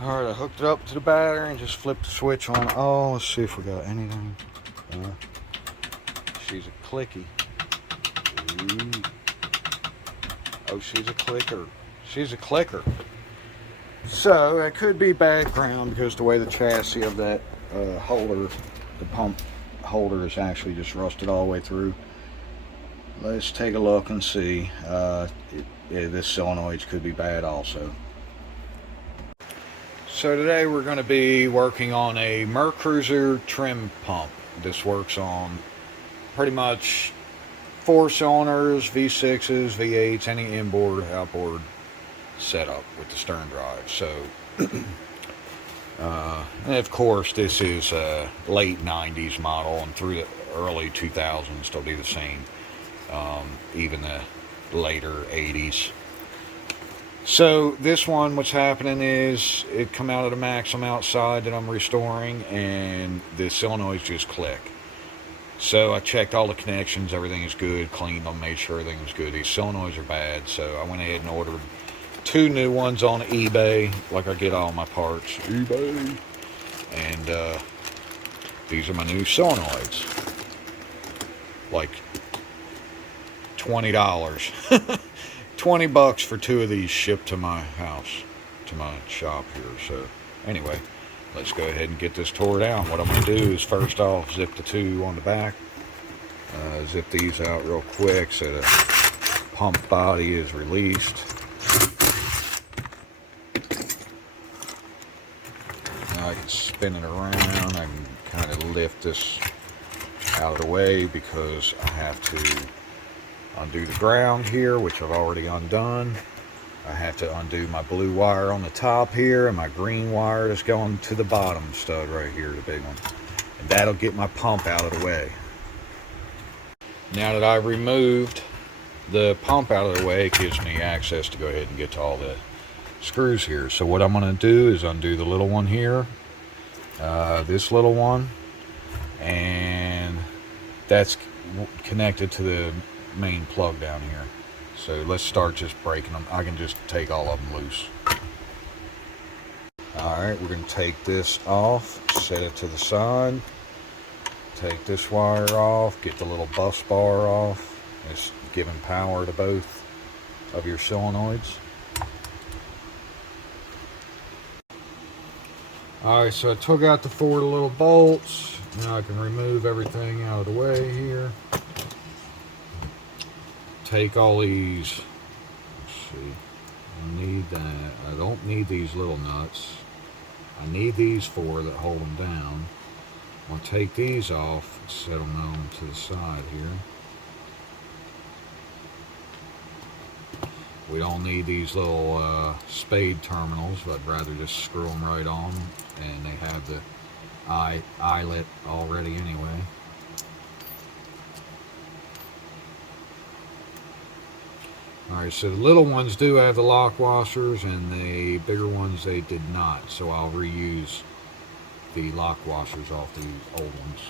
Alright, I hooked it up to the battery and just flipped the switch on. Oh, let's see if we got anything. She's a clicky. Ooh. Oh, she's a clicker. She's a clicker. So, it could be background because the way the chassis of that holder, the pump holder, is actually just rusted all the way through. Let's take a look and see. This solenoids could be bad also. So today we're going to be working on a mercruiser trim pump. This works on pretty much 4 cylinders, V6s, V8s, any inboard, outboard setup with the stern drive. So, and of course this is a late 90s model, and through the early 2000s they'll be the same, even the later 80s. So this one, what's happening is it come out of the maximum outside that I'm restoring, and the solenoids just click. So I checked all the connections, everything is good, cleaned them, made sure everything was good. These solenoids are bad, so I went ahead and ordered 2 new ones on eBay, like I get all my parts, eBay. And these are my new solenoids. Like $20. $20 for 2 of these shipped to my house, to my shop here. So anyway, let's go ahead and get this tore down. What I'm going to do is first off zip the 2 on the back, zip these out real quick so the pump body is released. Now I can spin it around. I can kind of lift this out of the way because I have to undo the ground here, which I've already undone. I have to undo my blue wire on the top here and my green wire that's going to the bottom stud right here, the big one. And that'll get my pump out of the way. Now that I've removed the pump out of the way, it gives me access to go ahead and get to all the screws here. So what I'm going to do is undo the little one here, this little one, and that's connected to the main plug down here. So let's start just breaking them. I can just take all of them loose. Alright, we're going to take this off, set it to the side, take this wire off, get the little bus bar off. It's giving power to both of your solenoids. Alright, so I took out the 4 little bolts. Now I can remove everything out of the way here. Take all these, let's see, I need that. I don't need these little nuts. I need these 4 that hold them down. I'll take these off, set them on to the side here. We don't need these little spade terminals, but I'd rather just screw them right on, and they have the eyelet already anyway. Alright, so the little ones do have the lock washers, and the bigger ones they did not, so I'll reuse the lock washers off the old ones.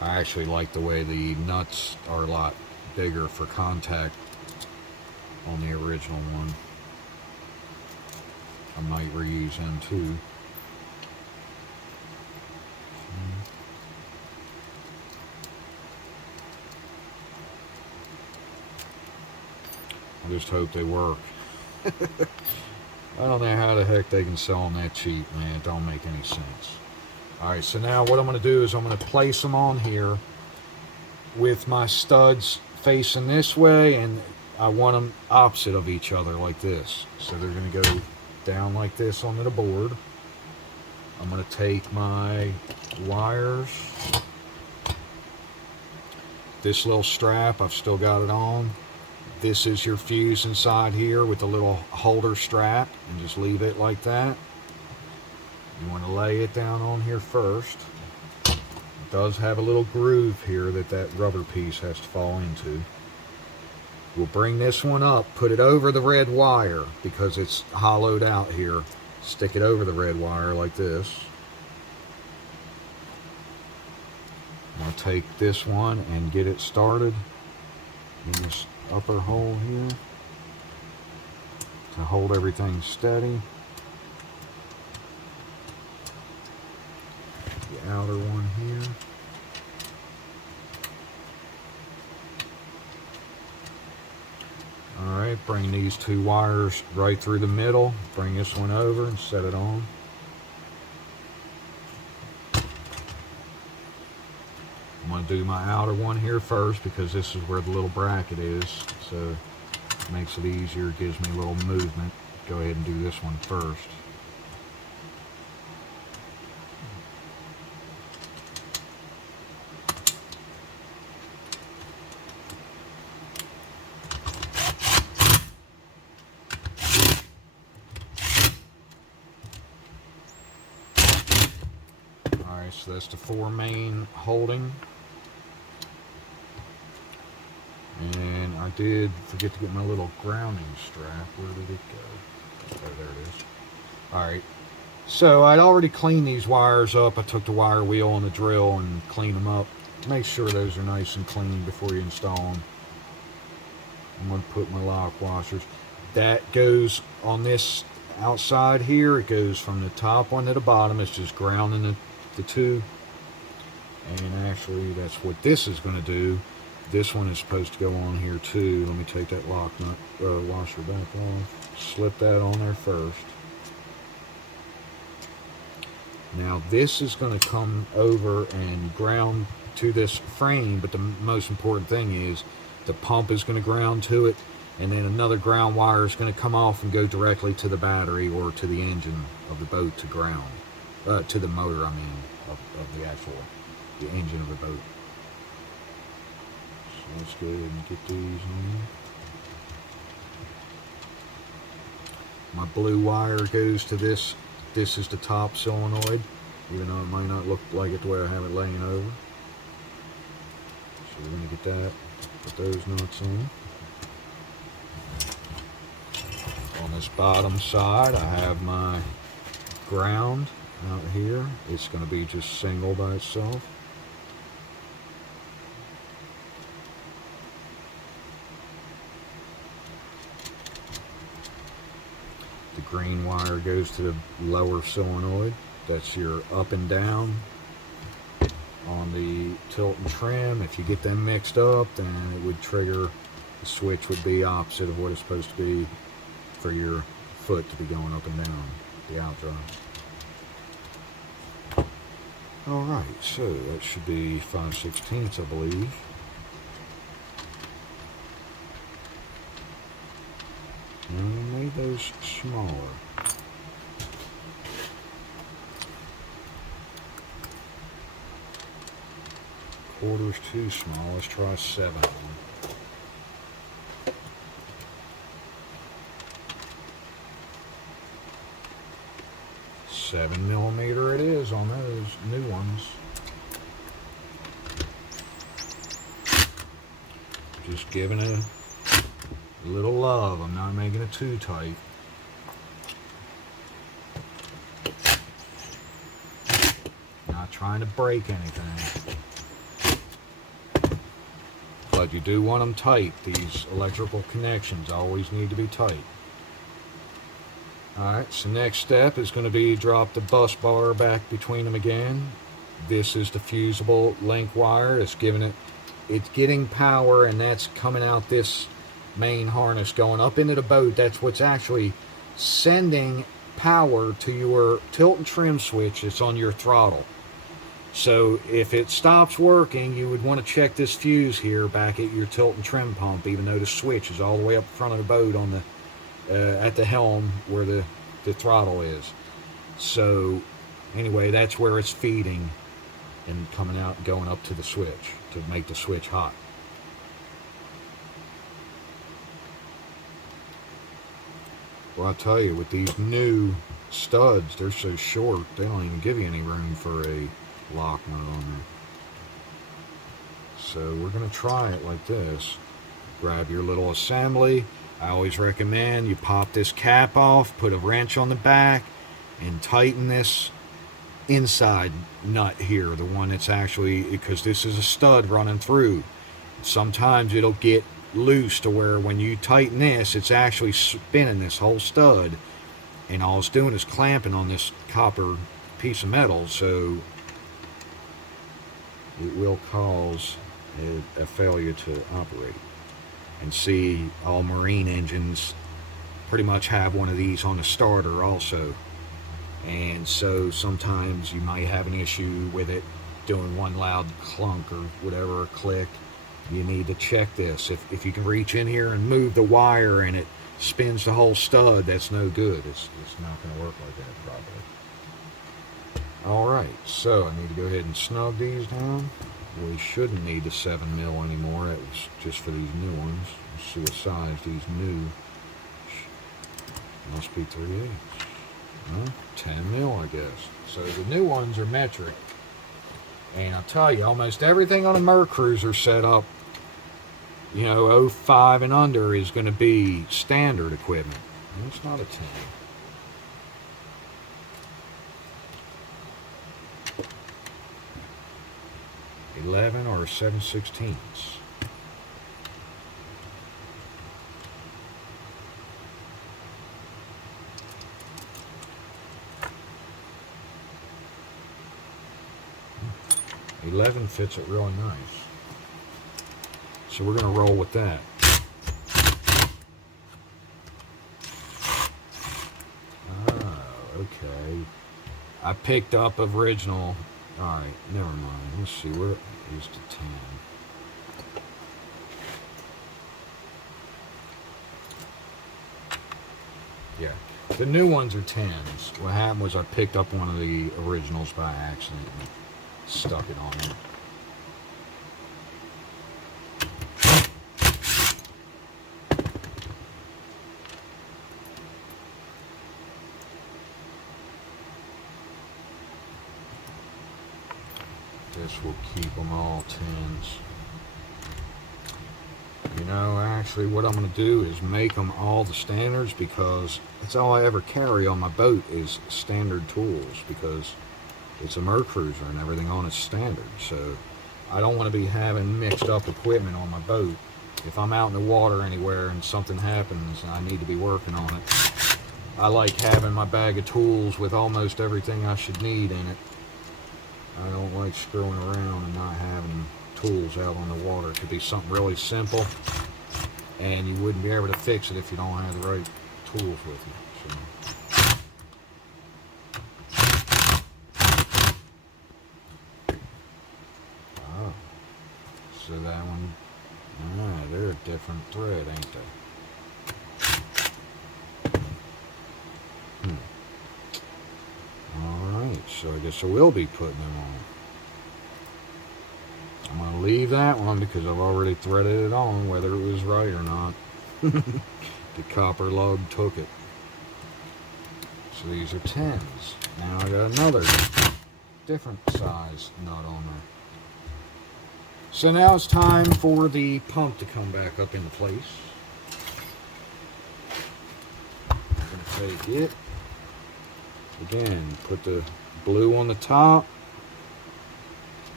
I actually like the way the nuts are a lot bigger for contact on the original one. I might reuse them too. I just hope they work. I don't know how the heck they can sell them that cheap, man. It don't make any sense. Alright, so now what I'm going to do is I'm going to place them on here with my studs facing this way, and I want them opposite of each other like this. So they're going to go down like this onto the board. I'm going to take my wires. This little strap, I've still got it on. This is your fuse inside here with the little holder strap, and just leave it like that. You want to lay it down on here first. It does have a little groove here that rubber piece has to fall into. We'll bring this one up, put it over the red wire because it's hollowed out here. Stick it over the red wire like this. I'll take this one and get it started in this upper hole here. to hold everything steady. The outer one here. Alright, bring these two wires right through the middle. Bring this one over and set it on. I'm going to do my outer one here first because this is where the little bracket is. So it makes it easier, gives me a little movement. Go ahead and do this one first. Alright, so that's the 4 main holding. And I did forget to get my little grounding strap. Where did it go? Oh, there it is. Alright, so I'd already cleaned these wires up. I took the wire wheel and the drill and cleaned them up. Make sure those are nice and clean before you install them. I'm going to put my lock washers. That goes on this outside here. It goes from the top one to the bottom. It's just grounding the two. And actually, that's what this is going to do. This one is supposed to go on here too. Let me take that lock nut washer back off. Slip that on there first. Now this is going to come over and ground to this frame, but the most important thing is the pump is going to ground to it, and then another ground wire is going to come off and go directly to the battery or to the engine of the boat to ground. To the motor, I mean, of the engine of the boat. So let's go ahead and get these in. My blue wire goes to this. This is the top solenoid, even though it might not look like it the way I have it laying over. So we're going to get that, put those nuts in. On this bottom side, I have my ground out here. It's going to be just single by itself. The green wire goes to the lower solenoid. That's your up and down on the tilt and trim. If you get them mixed up, then it would trigger, the switch would be opposite of what it's supposed to be for your foot to be going up and down, the out drive. Alright, so that should be 5/16, I believe. And I made those smaller. Quarter's too small. Let's try 7 of them. 7mm it is on those new ones. Just giving it a little love. I'm not making it too tight. Not trying to break anything. But you do want them tight. These electrical connections always need to be tight. Alright, so next step is going to be drop the bus bar back between them again. This is the fusible link wire. It's getting power, and that's coming out this main harness going up into the boat. That's what's actually sending power to your tilt and trim switch that's on your throttle. So if it stops working, you would want to check this fuse here back at your tilt and trim pump, even though the switch is all the way up front of the boat on the at the helm where the throttle is. So anyway, that's where it's feeding and coming out and going up to the switch to make the switch hot. Well, I'll tell you, with these new studs, they're so short, they don't even give you any room for a lock nut on there. So we're going to try it like this. Grab your little assembly. I always recommend you pop this cap off, put a wrench on the back, and tighten this inside nut here, the one that's actually, because this is a stud running through. Sometimes it'll get loose to where when you tighten this, it's actually spinning this whole stud, and all it's doing is clamping on this copper piece of metal, so it will cause a failure to operate. And see, all marine engines pretty much have one of these on the starter also, and so sometimes you might have an issue with it doing one loud clunk or whatever, a click. You need to check this. If you can reach in here and move the wire and it spins the whole stud, that's no good. It's not going to work like that probably. Alright, so I need to go ahead and snug these down. We shouldn't need the 7mm anymore. That was just for these new ones. Let's see what size these new. Must be 3/8. Well, 10mm, I guess. So the new ones are metric. And I'll tell you, almost everything on a mercruiser setup, you know, 05 and under is going to be standard equipment. And it's not a 10. $11 or 7/16. $11 fits it really nice. So we're going to roll with that. Oh, okay. I picked up original. Alright, never mind. Let's see, where is the 10? Yeah, the new ones are 10s. What happened was I picked up one of the originals by accident and stuck it on there. This will keep them all 10s. You know, actually what I'm going to do is make them all the standards, because that's all I ever carry on my boat is standard tools, because it's a mercruiser and everything on it's standard. So I don't want to be having mixed up equipment on my boat. If I'm out in the water anywhere and something happens and I need to be working on it, I like having my bag of tools with almost everything I should need in it. I don't like screwing around and not having tools out on the water. It could be something really simple and you wouldn't be able to fix it if you don't have the right tools with you. So. So that one, they're a different thread, ain't they? Alright, so I guess I will be putting them on. I'm going to leave that one because I've already threaded it on, whether it was right or not. The copper lug took it. So these are 10s. Now I got another different size nut on there. So now it's time for the pump to come back up into place. I'm going to take it. Again, put the blue on the top.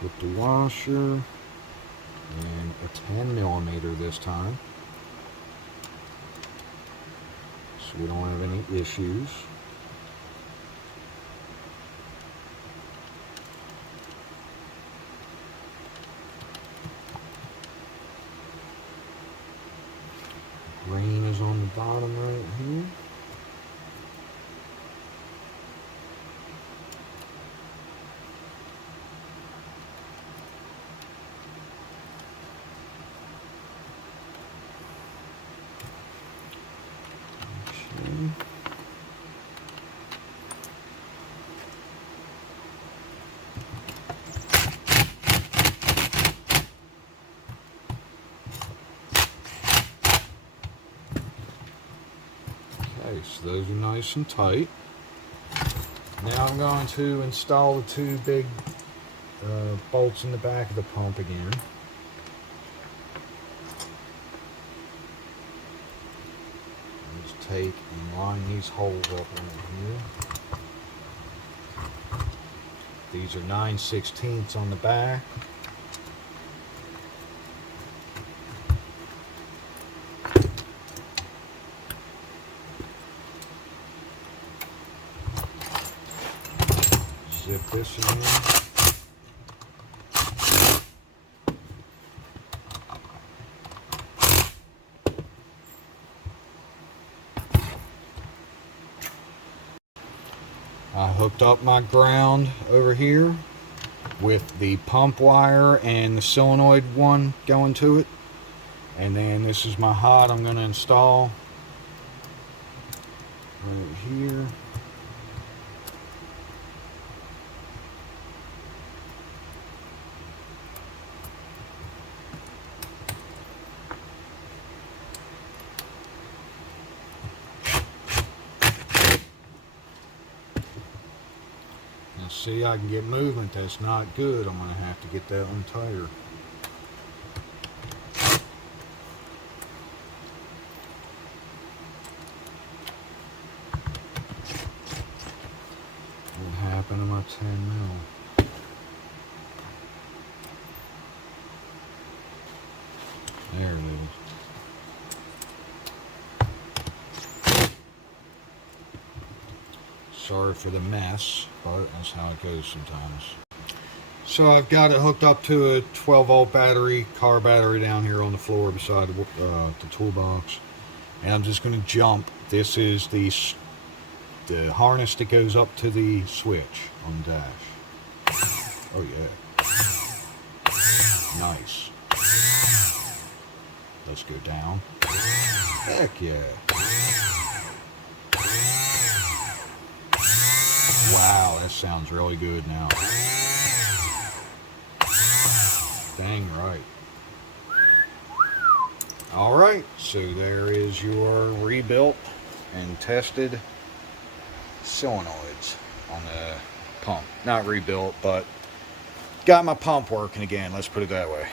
Put the washer. And a 10mm this time. So we don't have any issues. Rain is on the bottom right here. So those are nice and tight. Now I'm going to install the two big bolts in the back of the pump again. Just take and line these holes up right here. These are 9/16 on the back. Zip this in. I hooked up my ground over here with the pump wire and the solenoid one going to it. And then this is my hot I'm going to install right here. Now see, I can get movement. That's not good. I'm going to have to get that one tighter. What happened to my 10 mil? There it is. Sorry for the mess, but that's how it goes sometimes. So I've got it hooked up to a 12-volt battery, car battery down here on the floor beside the toolbox. And I'm just going to jump. This is the harness that goes up to the switch on the dash. Oh yeah. Nice. Let's go down. Heck yeah. Wow, that sounds really good now. Dang right. Alright, so there is your rebuilt and tested solenoids on the pump. Not rebuilt, but got my pump working again, let's put it that way.